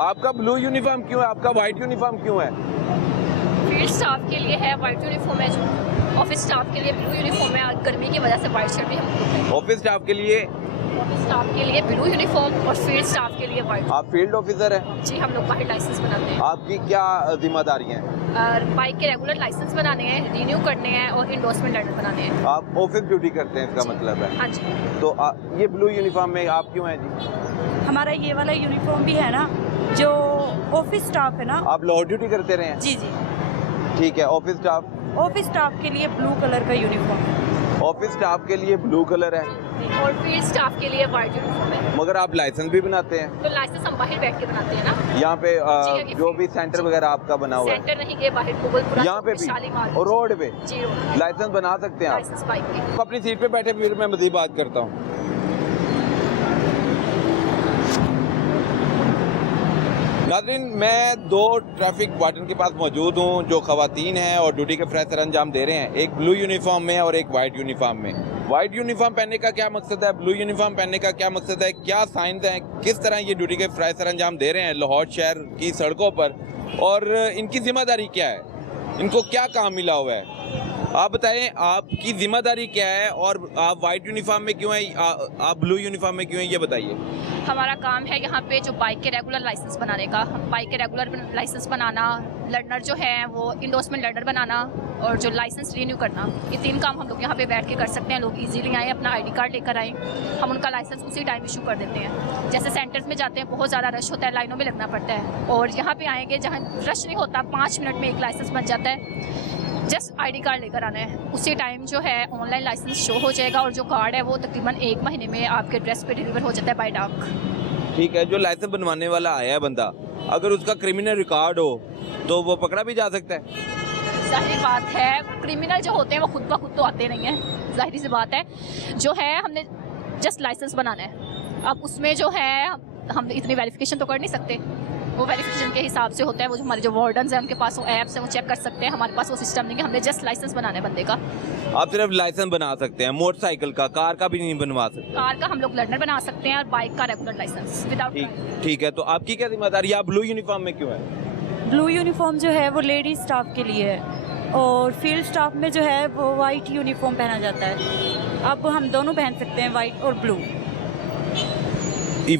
आपका blue uniform क्यों है, आपका वाइट यूनिफॉर्म क्यों है? फील्ड स्टाफ के लिए है वाइट यूनिफॉर्म है, जो ऑफिस स्टाफ के लिए ब्लू यूनिफॉर्म है। गर्मी की वजह से वाइट शर्ट भी हम ऑफिस स्टाफ के लिए ऑफिस स्टाफ के लिए ब्लू यूनिफॉर्म और फील्ड स्टाफ के लिए वाइट। आप फील्ड ऑफिसर हैं? जी, हम लोग बाहर लाइसेंस बनाते हैं। आपकी क्या जिम्मेदारी हैं? बाइक के रेगुलर लाइसेंस बनाने हैं, रिन्यू करने हैं और इंडोर्समेंट लेटर बनाने हैं। आप ऑफिस ड्यूटी करते हैं, इसका मतलब है? हाँ जी। तो ये ब्लू यूनिफॉर्म में आप क्यों हैं जी? हमारा ये वाला यूनिफॉर्म भी है ना, जो ऑफिस स्टाफ है ना। आप लॉ ड्यूटी करते रहे हैं? जी जी। ठीक है। ऑफिस स्टाफ के लिए ब्लू कलर का यूनिफॉर्म है। ऑफिस स्टाफ के लिए ब्लू कलर है और फील्ड स्टाफ के लिए वाइट यूनिफॉर्म है। मगर आप लाइसेंस भी बनाते हैं? तो लाइसेंस हम बाहर बैठ के बनाते हैं ना। यहाँ पे जी, जो भी सेंटर वगैरह आपका बना हुआ है, सेंटर नहीं गए बाहर मुगलपुरा यहाँ पे भी शालीमार और रोड पे जी रोड लाइसेंस बना सकते हैं आप? लाइसेंस बाइक के। आप अपनी सीट पे बैठे, फिर मैं मज़ीद बात करता हूँ। नाज़रीन, मैं दो ट्रैफिक वार्डन के पास मौजूद हूँ जो ख़वातीन हैं और ड्यूटी के फ़्रेश अंजाम दे रहे हैं, एक ब्लू यूनिफॉर्म में और एक वाइट यूनिफॉर्म में। वाइट यूनिफॉर्म पहनने का क्या मकसद है, ब्लू यूनिफॉर्म पहनने का क्या मकसद है, क्या साइंस है, किस तरह ये ड्यूटी के फ़्रेश अंजाम दे रहे हैं लाहौर शहर की सड़कों पर, और इनकी जिम्मेदारी क्या है, इनको क्या काम मिला हुआ है, आप बताएं आपकी जिम्मेदारी क्या है और आप वाइट यूनिफॉर्म में क्यों हैं, आप ब्लू यूनिफॉर्म में क्यों हैं, ये बताइए। हमारा काम है यहाँ पे जो बाइक के रेगुलर लाइसेंस बनाने का, बाइक के रेगुलर लाइसेंस बनाना, लर्नर जो है वो इंडोर्समेंट लेटर बनाना और जो लाइसेंस रिन्यू करना, ये 3 काम हम लोग यहाँ पे बैठ के कर सकते हैं। लोग इजीली आए, अपना आईडी कार्ड लेकर आए, हम उनका लाइसेंस उसी टाइम इशू कर देते हैं। जैसे सेंटर्स में जाते हैं, बहुत ज़्यादा रश होता है, लाइनों में लगना पड़ता है, और यहाँ पे आएंगे जहाँ रश नहीं होता, 5 मिनट में एक लाइसेंस बन जाता है। जस्ट आईडी कार्ड लेकर आना है, उसी टाइम जो है ऑनलाइन लाइसेंस शो हो जाएगा और जो कार्ड है वो तकरीबन 1 महीने में आपके एड्रेस पे डिलीवर हो जाता है बाय डाक। ठीक है, जो लाइसेंस बनवाने वाला आया है बंदा, अगर उसका क्रिमिनल रिकॉर्ड हो तो वो पकड़ा भी जा सकता है? जाहिर बात है, क्रिमिनल जो होते हैं वो खुद ब खुद तो आते नहीं हैं, जाहिर सी बात है। जो है हमने जस्ट लाइसेंस बनाना है, अब उसमें जो है हम इतनी वेरिफिकेशन तो कर नहीं सकते, वो वेरिफिकेशन के हिसाब से होता है। वो जो हमारे जो वार्डन्स हैं उनके पास वो ऐप्स हैं, वो चेक कर सकते हैं, हमारे पास वो सिस्टम नहीं है। हमने जस्ट लाइसेंस बनाना है बंदे का। आप सिर्फ लाइसेंस बना सकते हैं, मोटरसाइकिल का, कार का भी नहीं बनवा सकते? कार का हम लोग लर्नर बना सकते हैं और बाइक का रेगुलर लाइसेंस विदाउट। ठीक है, तो आपकी क्या जिम्मेदारी है, आप ब्लू यूनिफॉर्म में क्यों है? ब्लू यूनिफॉर्म जो है वो लेडीज स्टाफ के लिए है, और फील्ड स्टाफ में जो है वो वाइट यूनिफॉर्म पहना जाता है। अब हम दोनों पहन सकते हैं, वाइट और ब्लू।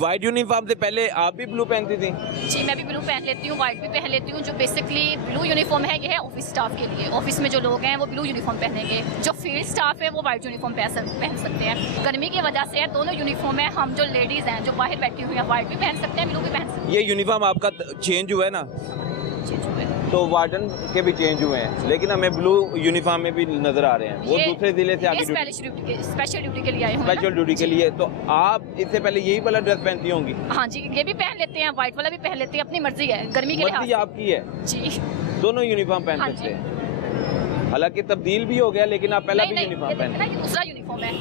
वाइट यूनिफॉर्म से पहले आप भी ब्लू पहनती थी? जी, मैं भी ब्लू पहन लेती हूँ, वाइट भी पहन लेती हूँ। जो बेसिकली ब्लू यूनिफॉर्म है ये है ऑफिस स्टाफ के लिए, ऑफिस में जो लोग हैं वो ब्लू यूनिफॉर्म पहनेंगे, जो फील्ड स्टाफ है वो वाइट यूनिफॉर्म पहन सकते हैं। गर्मी की वजह से दोनों यूनिफॉर्म है, हम जो लेडीज़ हैं जो बाहर बैठी हुई हैं वाइट भी पहन सकते हैं, ब्लू भी पहन सकते हैं। ये यूनिफॉर्म आपका चेंज हुआ है ना? तो वार्डन के भी चेंज हुए हैं, लेकिन हमें ब्लू यूनिफॉर्म में भी नजर आ रहे हैं, वो दूसरे जिले से आगे स्पेशल ड्यूटी के लिए आए हैं। स्पेशल ड्यूटी के लिए। तो आप इससे पहले यही वाला ड्रेस पहनती होंगी? हाँ जी, ये भी पहन लेते हैं, व्हाइट वाला भी पहन लेते हैं, अपनी मर्जी है, गर्मी के लिए आपकी है जी, दोनों यूनिफॉर्म पहन सकते हैं। हालांकि तब्दील भी हो गया, लेकिन आप पहला भी यूनिफॉर्म पहन। ये दूसरा यूनिफॉर्म है,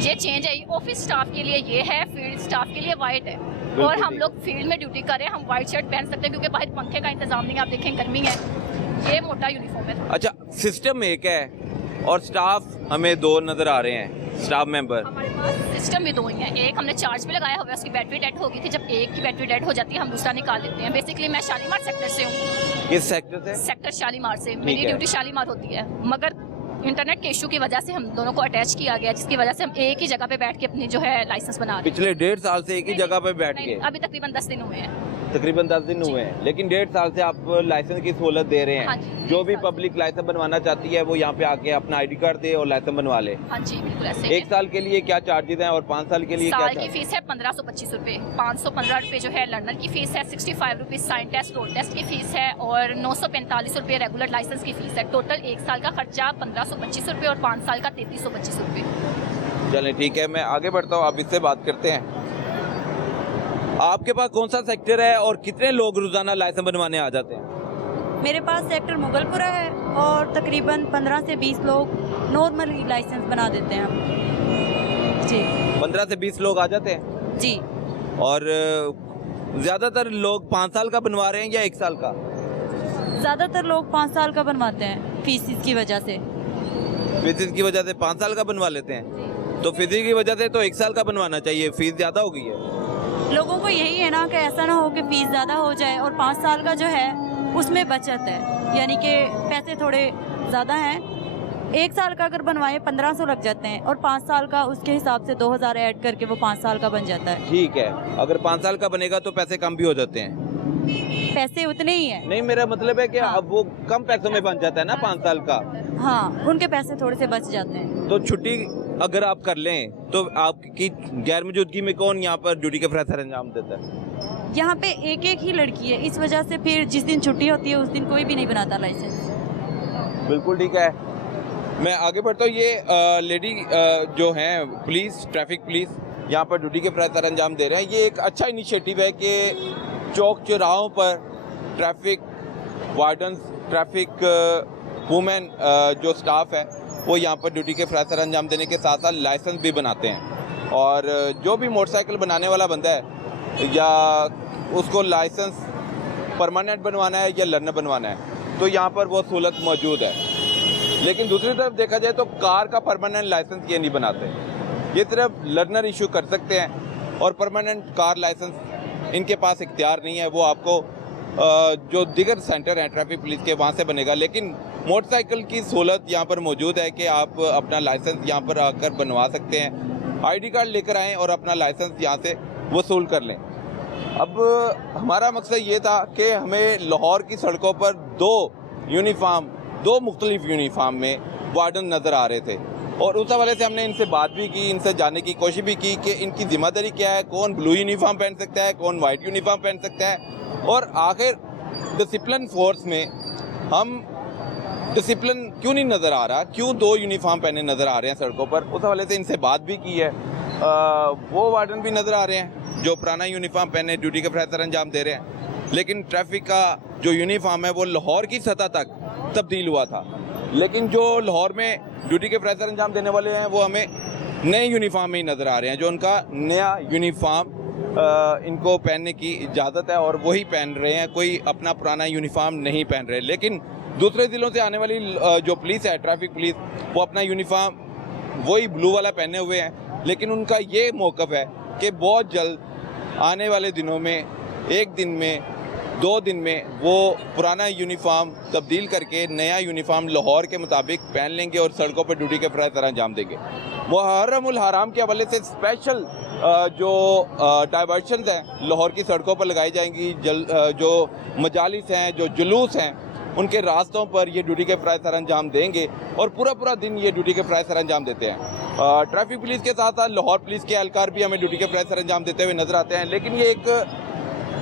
ये चेंज है। ऑफिस स्टाफ के लिए ये है, फील्ड स्टाफ के लिए व्हाइट है, और हम लोग फील्ड में ड्यूटी करें हम व्हाइट शर्ट पहन सकते हैं, क्योंकि बाहर पंखे का इंतजाम नहीं है, आप देखें गर्मी है, ये मोटा यूनिफॉर्म है। अच्छा, सिस्टम एक है और स्टाफ हमें 2 नजर आ रहे हैं, स्टाफ मेंबर। हमारे पास सिस्टम भी 2 ही हैं, एक हमने चार्ज पे लगाया हुआ है, उसकी बैटरी डेड हो गई थी, जब एक की बैटरी डेड हो जाती है हम दूसरा निकाल लेते हैं। बेसिकली मैं शालीमार सेक्टर से हूँ। किस सेक्टर से? सेक्टर शालीमार से, मेरी ड्यूटी शालीमार होती है, मगर इंटरनेट के इशू की वजह से हम दोनों को अटैच किया गया, जिसकी वजह से हम एक ही जगह पे बैठ के अपनी जो है लाइसेंस बना रहे हैं। पिछले 1.5 साल से एक ही जगह पे बैठ के? अभी तकरीबन 10 दिन हुए हैं। तकरीबन 10 दिन हुए हैं, लेकिन 1.5 साल से आप लाइसेंस की सहूलत दे रहे हैं। हाँ जी, जो भी पब्लिक लाइसेंस बनवाना चाहती है वो यहाँ पे आके अपना आईडी कार्ड दे और लाइसेंस बनवा ले। हाँ जी, बिल्कुल ऐसे। 1 साल के लिए क्या चार्जेस हैं और 5 साल के लिए क्या? साल की फीस है 1525 रुपये, 515 रुपये जो है लर्नर की फीस है, 65 rupees sign test road test की फीस है, और 945 रुपये रेगुलर लाइसेंस की फीस है। टोटल 1 साल का खर्चा 1525 रुपये और 5 साल का 3325 रुपये। चलें ठीक है, मैं आगे बढ़ता हूँ, आप इससे बात करते हैं। आपके पास कौन सा सेक्टर है और कितने लोग रोजाना लाइसेंस बनवाने आ जाते हैं? मेरे पास सेक्टर मुगलपुरा है और तकरीबन 15 से 20 लोग नॉर्मली लाइसेंस बना देते हैं हम जी। 15 से 20 लोग आ जाते हैं जी, और ज़्यादातर लोग 5 साल का बनवा रहे हैं या 1 साल का? ज़्यादातर लोग 5 साल का बनवाते हैं, फीसिस की वजह से। फीस की वजह से 5 साल का बनवा लेते हैं, तो फीस की वजह से तो 1 साल का बनवाना चाहिए, फीस ज़्यादा हो गई है। लोगों को यही है ना कि ऐसा ना हो कि फ़ीस ज़्यादा हो जाए और 5 साल का जो है उसमें बचत है, यानी कि पैसे थोड़े ज़्यादा हैं। 1 साल का अगर बनवाएं 1500 लग जाते हैं और 5 साल का उसके हिसाब से 2000 ऐड करके वो 5 साल का बन जाता है। ठीक है, अगर 5 साल का बनेगा तो पैसे कम भी हो जाते हैं। पैसे उतने ही हैं। नहीं, मेरा मतलब है कि हाँ। अब वो कम पैसों में बन जाता है ना 5 साल का। हाँ, उनके पैसे थोड़े से बच जाते हैं। तो छुट्टी अगर आप कर लें तो आपकी गैर मौजूदगी में कौन यहाँ पर ड्यूटी के फ्रेशर अंजाम देता है? यहाँ पे एक एक ही लड़की है, इस वजह से फिर जिस दिन छुट्टी होती है उस दिन कोई भी नहीं बनाता लाइसेंस। बिल्कुल ठीक है। मैं आगे बढ़ता हूँ। ये लेडी जो हैं पुलिस, ट्रैफिक पुलिस यहाँ पर ड्यूटी के फ्रेशर अंजाम दे रहे हैं। ये एक अच्छा इनिशिएटिव है कि चौक चौराहों पर ट्रैफिक वार्डन्स, ट्रैफिक वुमेन जो स्टाफ है वो यहाँ पर ड्यूटी के फ्रेशर अंजाम देने के साथ साथ लाइसेंस भी बनाते हैं। और जो भी मोटरसाइकिल बनाने वाला बंदा है या उसको लाइसेंस परमानेंट बनवाना है या लर्नर बनवाना है तो यहाँ पर वो सहूलत मौजूद है। लेकिन दूसरी तरफ देखा जाए तो कार का परमानेंट लाइसेंस ये नहीं बनाते, ये सिर्फ लर्नर इशू कर सकते हैं और परमानेंट कार लाइसेंस इनके पास इख्तियार नहीं है। वो आपको जो दिगर सेंटर हैं ट्रैफिक पुलिस के वहाँ से बनेगा। लेकिन मोटरसाइकिल की सहूलत यहाँ पर मौजूद है कि आप अपना लाइसेंस यहाँ पर आकर बनवा सकते हैं। आईडी कार्ड लेकर आएँ और अपना लाइसेंस यहाँ से वसूल कर लें। अब हमारा मकसद ये था कि हमें लाहौर की सड़कों पर दो मुख्तलिफ यूनिफॉर्म में वार्डन नज़र आ रहे थे और उस हवाले से हमने इनसे बात भी की, इनसे जानने की कोशिश भी की कि इनकी जिम्मेदारी क्या है, कौन ब्लू यूनिफॉर्म पहन सकता है, कौन वाइट यूनिफॉर्म पहन सकता है और आखिर डिसिप्लिन फोर्स में हम डिसिप्लिन क्यों नहीं नज़र आ रहा, क्यों 2 यूनिफॉर्म पहने नज़र आ रहे हैं सड़कों पर। उस हवाले से इनसे बात भी की है। वो वार्डन भी नज़र आ रहे हैं जो पुराना यूनिफॉर्म पहने ड्यूटी के फ्रेशर अंजाम दे रहे हैं। लेकिन ट्रैफिक का जो यूनिफॉर्म है वो लाहौर की सतह तक तब्दील हुआ था। लेकिन जो लाहौर में ड्यूटी के फ्रेशर अंजाम देने वाले हैं वो हमें नए यूनिफॉर्म में ही नज़र आ रहे हैं। जो उनका नया यूनिफॉर्म इनको पहनने की इजाज़त है और वही पहन रहे हैं, कोई अपना पुराना यूनिफॉर्म नहीं पहन रहे। लेकिन दूसरे ज़िलों से आने वाली जो पुलिस है, ट्रैफिक पुलिस, वो अपना यूनिफॉर्म वही ब्लू वाला पहने हुए हैं। लेकिन उनका ये मौक़िफ़ है कि बहुत जल्द आने वाले दिनों में, 1 दिन में, 2 दिन में वो पुराना यूनिफॉर्म तब्दील करके नया यूनिफॉर्म लाहौर के मुताबिक पहन लेंगे और सड़कों पर ड्यूटी के फ्रेशर अंजाम देंगे। मुहर्रमुल हराम के हवाले से स्पेशल जो डाइवर्शंस हैं लाहौर की सड़कों पर लगाई जाएंगी। जो मजालिस हैं, जो जुलूस हैं, उनके रास्तों पर ये ड्यूटी के फ्रेशर अंजाम देंगे और पूरा दिन ये ड्यूटी के फ्रेशर अंजाम देते हैं। ट्रैफिक पुलिस के साथ साथ लाहौर पुलिस के एहलकार भी हमें ड्यूटी के फ्रेशर अंजाम देते हुए नजर आते हैं। लेकिन ये एक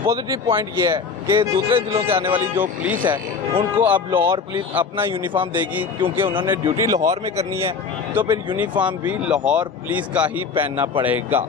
पॉजिटिव पॉइंट ये है कि दूसरे ज़िलों से आने वाली जो पुलिस है उनको अब लाहौर पुलिस अपना यूनिफॉर्म देगी, क्योंकि उन्होंने ड्यूटी लाहौर में करनी है तो फिर यूनिफॉर्म भी लाहौर पुलिस का ही पहनना पड़ेगा।